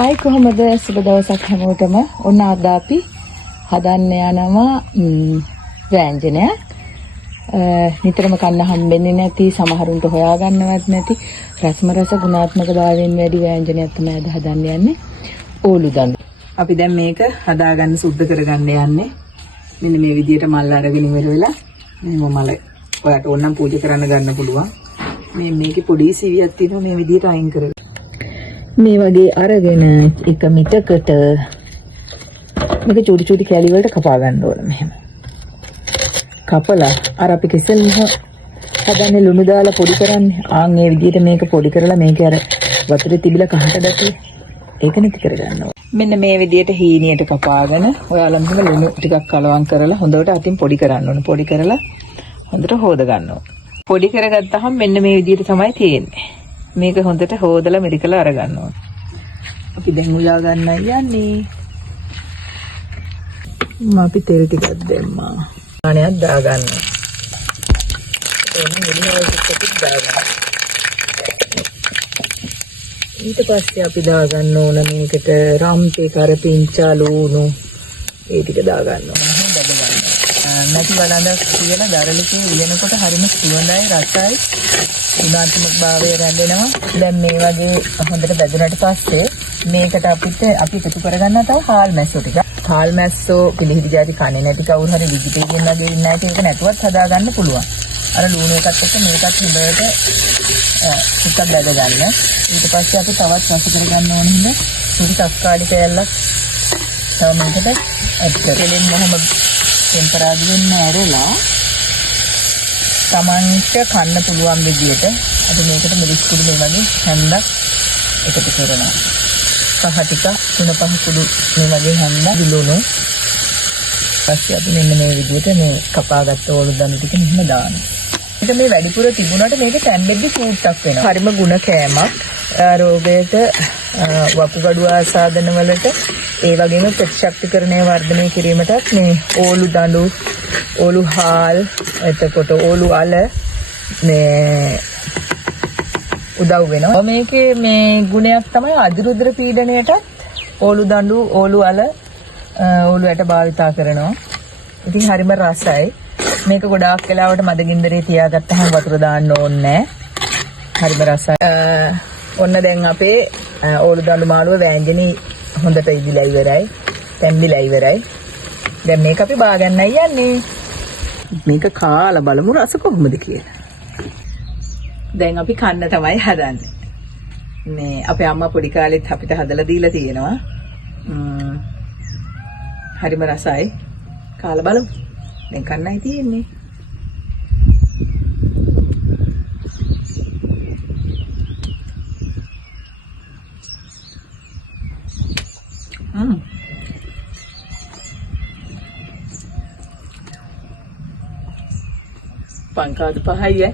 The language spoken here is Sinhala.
ආයි කොහමද සුබ දවසක් හැමෝටම. ඔන්න අද අපි හදන්න යනවා ව්‍යංජනයක්. නිතරම කන්න හම්බෙන්නේ නැති, සමහරුන්ට හොයාගන්නවත් නැති රසම රස ගුණාත්මක භාවයෙන් වැඩි ව්‍යංජනයක් තමයි අද හදන්න යන්නේ. ඕලු දඬු. අපි දැන් මේක හදාගන්න සුද්ධ කරගන්න යන්නේ. මෙන්න මේ විදියට මල් අරගෙන ඉවර වෙලා මේ මල ඔයාලට ඕනනම් පූජා කරන්න ගන්න පුළුවන්. මේකේ පොඩි සීවියක් තියෙනවා මේ විදියට අයින් කරගන්න. මේ වගේ අරගෙන එක මිටකට මේක චූටි චූටි කැලි වලට කපා ගන්න ඕන මෙහෙම. කපලා අර අපි කෙසෙල් මොහ හදන්නේ ලුණු දාලා පොඩි කරන්නේ. ආන් මේ විදිහට මේක පොඩි කරලා මේකේ අර වතුරේ තිබිලා කහට දැටි ඒක නැති කරගන්න ඕන. මෙන්න මේ විදිහට හීනියට කපාගෙන ඔයාලා මෙහෙම ලුණු ටිකක් කලවම් කරලා හොඳට අතින් පොඩි කරන්න ඕන. පොඩි කරලා හොඳට හොද ගන්න ඕන. පොඩි කරගත්තාම මෙන්න මේ විදිහට තමයි තියෙන්නේ. මේක හොඳට හොදලා මිරිකලා අරගන්න ඕන. අපි දැන් උයා ගන්නයි යන්නේ. අපි තෙල් ටිකක් දැම්මා. ආණයක් දාගන්න. එන්න මිරිහවුසක් දාගන්න. ඊට පස්සේ අපි දාගන්න ඕන මේකට රම්පේ කරපිංචා ලුණු ඒ ටික දාගන්න ඕන. හොඳට ගන්න. නැති බලඳක් කියලා දරලිකේ උයනකොට හරිම සුවඳයි රසයි. ගුණාත්මක භාවය රැඳෙනවා. දැන් මේ වගේ හොඳට බැදුනට පස්සේ මේකට අපි එකතු කරගන්නවා තව හාල් මැස්සෝ ටික. හාල් මැස්සෝ පිළිහිදි જાති කන්නේ නැති කවුරු හරි විජිටේරියන් වගේ ඉන්න අයට ඒක නැතුවත් හදාගන්න පුළුවන්. අර ලුණු එකත් එක්ක මේකත් හොඳට ටිකක් බැද ගන්න. ඊට පස්සේ අපි තවත් රස කරගන්න ඕන හින්දා සුදු තක්කාලි කෑල්ලක් තව මේකට ඇඩ් කරලා මොහොම ටෙම්පරාදුවෙන් ඇරලා තමන්ට කන්න පුළුවන් විදියට අපි මේකට මිරිස් කුඩු මේ වගේ හැන්දක් එකතු කරනවා. පහ ටික 3-5 කුඩු මේ වගේ හැන්දක් ලුණු. පස්සේ අපි මෙන්න මේ විදියට මේ කපාගත්ත ඕලු දණු ටික මෙහෙම දානවා. ඒක මේ වැඩිපුර තිබුණාට මේක තැම්බෙද්දි සූට්ටක් වෙනවා. හරිම ගුණ කෑමක්. රෝගයට වකුගඩු ආසාදන වලට ඒ වගේම ප්‍රතිශක්තිකරණය වර්ධනය කිරීමටත් මේ ඕලු දඬු, ඕලු හාල්, එතකොට ඕලු අල මේ උදව් වෙනවා. මේකේ මේ ගුණයක් තමයි අදිරුද්‍ර පීඩණයටත් ඕලු දඬු, ඕලු අල, ඕලු ඇට භාවිතා කරනවා. ඉතින් හරිම රසයි. මේක ගොඩාක් වෙලාවට මදගින්දරේ තියාගත්තාම වතුර දාන්න ඕනේ නැහැ. හරිම රසයි. ඔන්න දැන් අපේ ඕලු දඬු මාළුව වෑංජනේ හොඳට ඉදිලා ඉවරයි. තැම්බිලා ඉවරයි. දැන් මේක අපි බාගන්නයි යන්නේ. මේක කාලා බලමු රස කොහොමද කියලා. දැන් අපි කන්න තමයි හදන්නේ. මේ අපේ අම්මා පොඩි කාලෙත් අපිට හදලා දීලා තියෙනවා. හරිම රසයි. කාලා බලමු. දැන් කන්නයි තියෙන්නේ. පංකාදු පහයි